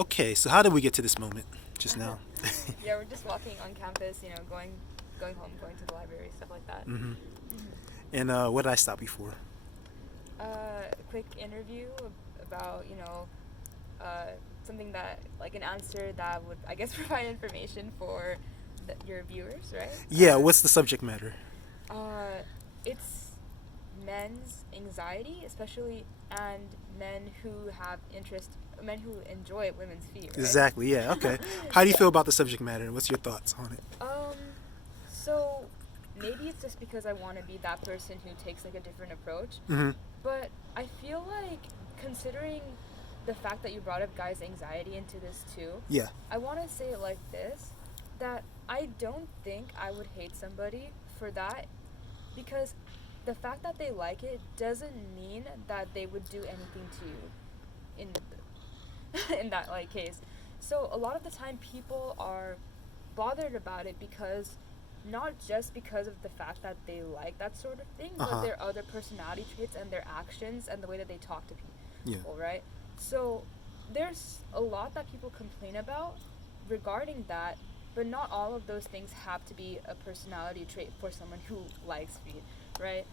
Okay, so how did we get to this moment just now? Yeah, we're just walking on campus, going home, going to the library, stuff like that. hmm hmm And what did I stop you for? A quick interview about, uh, something that, like an answer that would, I guess, provide information for your viewers, right? Yeah, what's the subject matter? It's men's anxiety, especially, and men who enjoy women's feet, right? Exactly, yeah, okay. How do you Yeah. feel about the subject matter? What's your thoughts on it? So maybe it's just because I want to be that person who takes like a different approach, hmm but I feel like considering the fact that you brought up guys' anxiety into this too, Yeah. I want to say it like this, that I don't think I would hate somebody for that, because the fact that they like it doesn't mean that they would do anything to you in in that like case. So a lot of the time people are bothered about it because not just because of the fact that they like that sort of thing, but Uh-huh. their other personality traits and their actions and the way that they talk to Yeah. people, right? So there's a lot that people complain about regarding that, but not all of those things have to be a personality trait for someone who likes feet, right?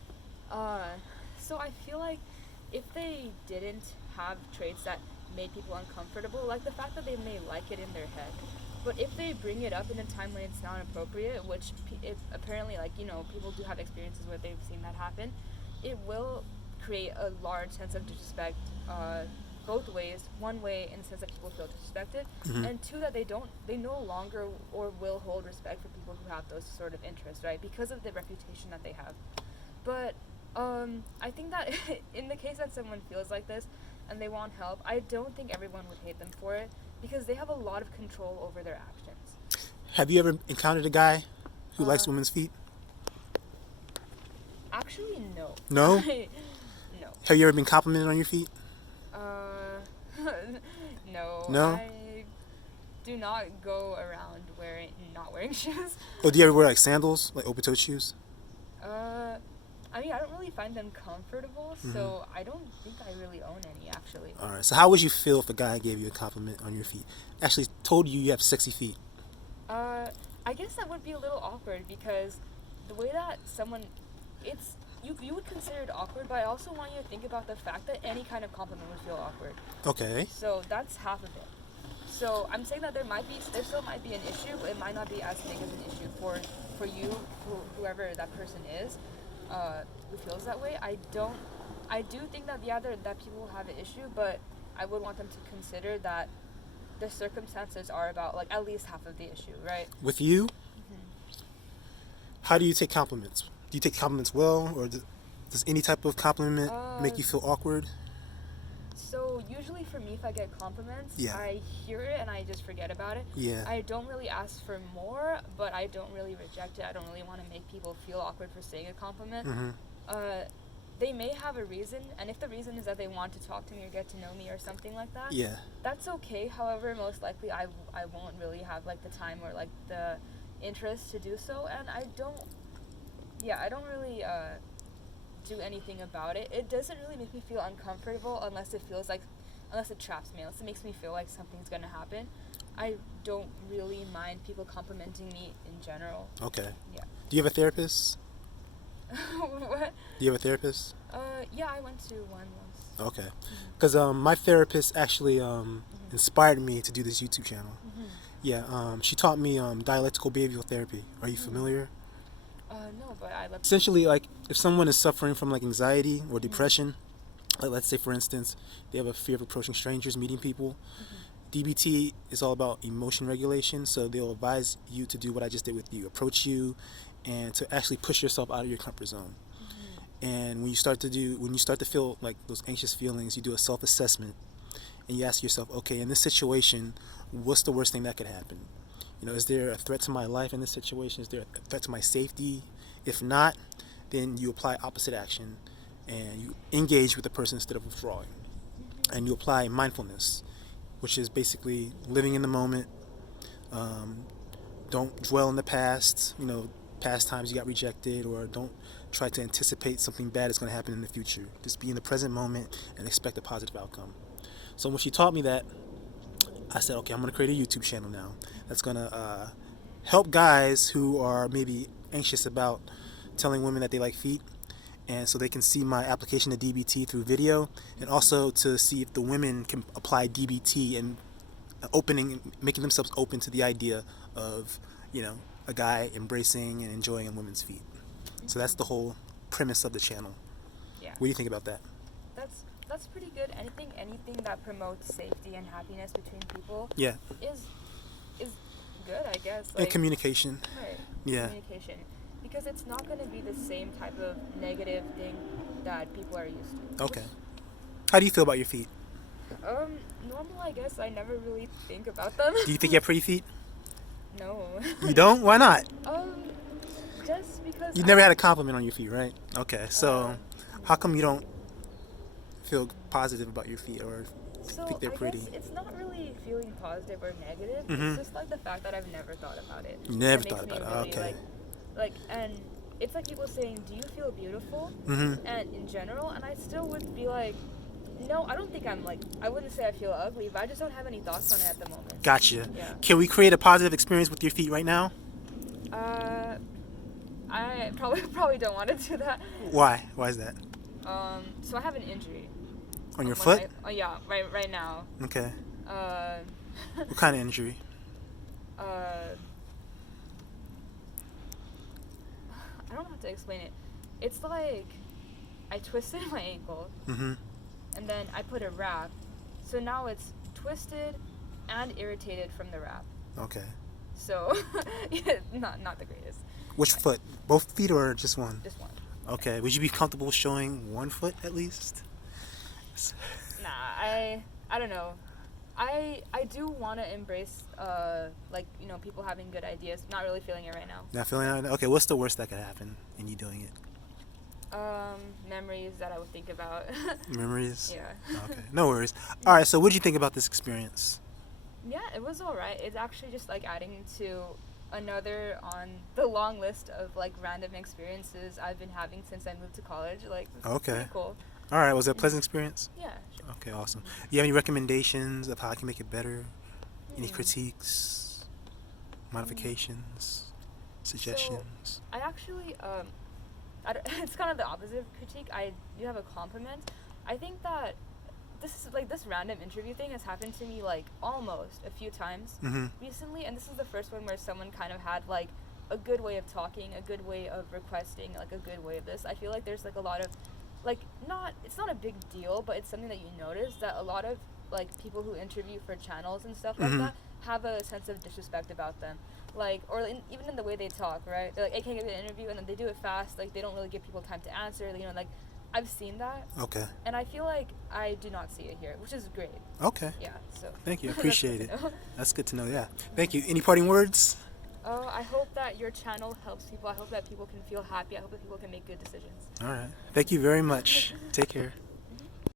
Uh, so I feel like if they didn't have traits that made people uncomfortable, like the fact that they may like it in their head, but if they bring it up in a time when it's not appropriate, which if apparently, like, people do have experiences where they've seen that happen, it will create a large sense of disrespect, both ways. One way in the sense that people feel disrespected, hmm and two, that they no longer or will hold respect for people who have those sort of interests, right? Because of the reputation that they have. But I think that in the case that someone feels like this and they want help, I don't think everyone would hate them for it because they have a lot of control over their actions. Have you ever encountered a guy who Uh, likes women's feet? Actually, no. No? No. Have you ever been complimented on your feet? Uh, no. No? I do not go around not wearing shoes. Or do you ever wear like sandals, like open-toed shoes? Uh, I mean, I don't really find them comfortable, Mhm. so I don't think I really own any, actually. All right. So how would you feel if a guy gave you a compliment on your feet? Actually, told you have sexy feet. Uh, I guess that would be a little awkward because the way that you would consider it awkward, but I also want you to think about the fact that any kind of compliment would feel awkward. Okay. So that's half of it. So I'm saying that there still might be an issue, but it might not be as big as an issue for you, whoever that person is, who feels that way. I do think that that people will have an issue, but I would want them to consider that the circumstances are about like at least half of the issue, right? With you, Mm-hmm. how do you take compliments? Do you take compliments well, or does any type of compliment make you feel awkward? So usually for me, if I get compliments, Yeah. I hear it and I just forget about it. Yeah. I don't really ask for more, but I don't really reject it. I don't really want to make people feel awkward for saying a compliment. hmm They may have a reason, and if the reason is that they want to talk to me or get to know me or something like that, Yeah. that's okay. However, most likely I won't really have like the time or like the interest to do so, and I don't really do anything about it. It doesn't really make me feel uncomfortable unless it traps me, unless it makes me feel like something's gonna happen. I don't really mind people complimenting me in general. Okay. Yeah. Do you have a therapist? What? Do you have a therapist? Yeah, I went to one once. Okay. Because my therapist actually inspired me to do this YouTube channel. Mm-hmm. Yeah. She taught me dialectical behavioral therapy. Are you familiar? No, but I love. Essentially, like if someone is suffering from like anxiety or depression, like let's say for instance they have a fear of approaching strangers, meeting people. DBT is all about emotion regulation, so they'll advise you to do what I just did with you, approach you, and to actually push yourself out of your comfort zone. And when you start to feel like those anxious feelings, you do a self-assessment, and you ask yourself, okay, in this situation, what's the worst thing that could happen? Is there a threat to my life in this situation? Is there a threat to my safety? If not, then you apply opposite action, and you engage with the person instead of withdrawing. And you apply mindfulness, which is basically living in the moment. Don't dwell in the past, past times you got rejected, or don't try to anticipate something bad is going to happen in the future. Just be in the present moment and expect a positive outcome. So when she taught me that, I said, okay, I'm going to create a YouTube channel now that's going to help guys who are maybe anxious about telling women that they like feet, and so they can see my application to DBT through video, and also to see if the women can apply DBT and making themselves open to the idea of, a guy embracing and enjoying a woman's feet. So that's the whole premise of the channel. Yeah. What do you think about that? That's pretty good. Anything that promotes safety and happiness between people. Yeah. Is good, I guess. And communication. Right. Yeah. Communication, because it's not going to be the same type of negative thing that people are used to. Okay. How do you feel about your feet? Normal, I guess. I never really think about them. Do you think you have pretty feet? No. You don't? Why not? Just because. You never had a compliment on your feet, right? Okay. So, how come you don't feel positive about your feet or think they're pretty? Guess it's not really feeling positive or negative. Mm-hmm. It's just like the fact that I've never thought about it. Never thought about it. Really, Okay. And it's like people saying, "Do you feel beautiful?" Mm-hmm. And in general, and I still would be like, no, I don't think I wouldn't say I feel ugly, but I just don't have any thoughts on it at the moment. Gotcha. Yeah. Can we create a positive experience with your feet right now? I probably don't want to do that. Why? Why is that? So I have an injury. On your foot? Yeah, right now. Okay. What kind of injury? I don't have to explain it. It's like I twisted my ankle, Mm-hmm. and then I put a wrap, so now it's twisted and irritated from the wrap. Okay. So, not the greatest. Which foot? Both feet or just one? Just one. Okay. Would you be comfortable showing one foot at least? Nah, I don't know. I do want to embrace people having good ideas. Not really feeling it right now. Not feeling it? Okay. What's the worst that could happen in you doing it? Memories that I would think about. Memories? Yeah. Okay. No worries. All right. So what did you think about this experience? Yeah, it was alright. It's actually just like adding to another on the long list of like random experiences I've been having since I moved to college. Like, it's Okay. pretty cool. All right. Was it a pleasant experience? Yeah, sure. Okay. Awesome. Do you have any recommendations of how I can make it better? Any critiques? Modifications? Suggestions? I actually, it's kind of the opposite of critique. I do have a compliment. I think that this random interview thing has happened to me like almost a few times recently, and this is the first one where someone kind of had like a good way of talking, a good way of requesting, like a good way of this. I feel like there's like a lot of it's not a big deal, but it's something that you notice that a lot of like people who interview for channels and stuff like that have a sense of disrespect about them, like, or even in the way they talk, right? They're like, "I can't give you an interview," and then they do it fast, like they don't really give people time to answer, like I've seen that. Okay. And I feel like I do not see it here, which is great. Okay. Yeah, so. Thank you. Appreciate it. That's good to know, yeah. Thank you. Any parting words? I hope that your channel helps people. I hope that people can feel happy. I hope that people can make good decisions. All right. Thank you very much. Take care.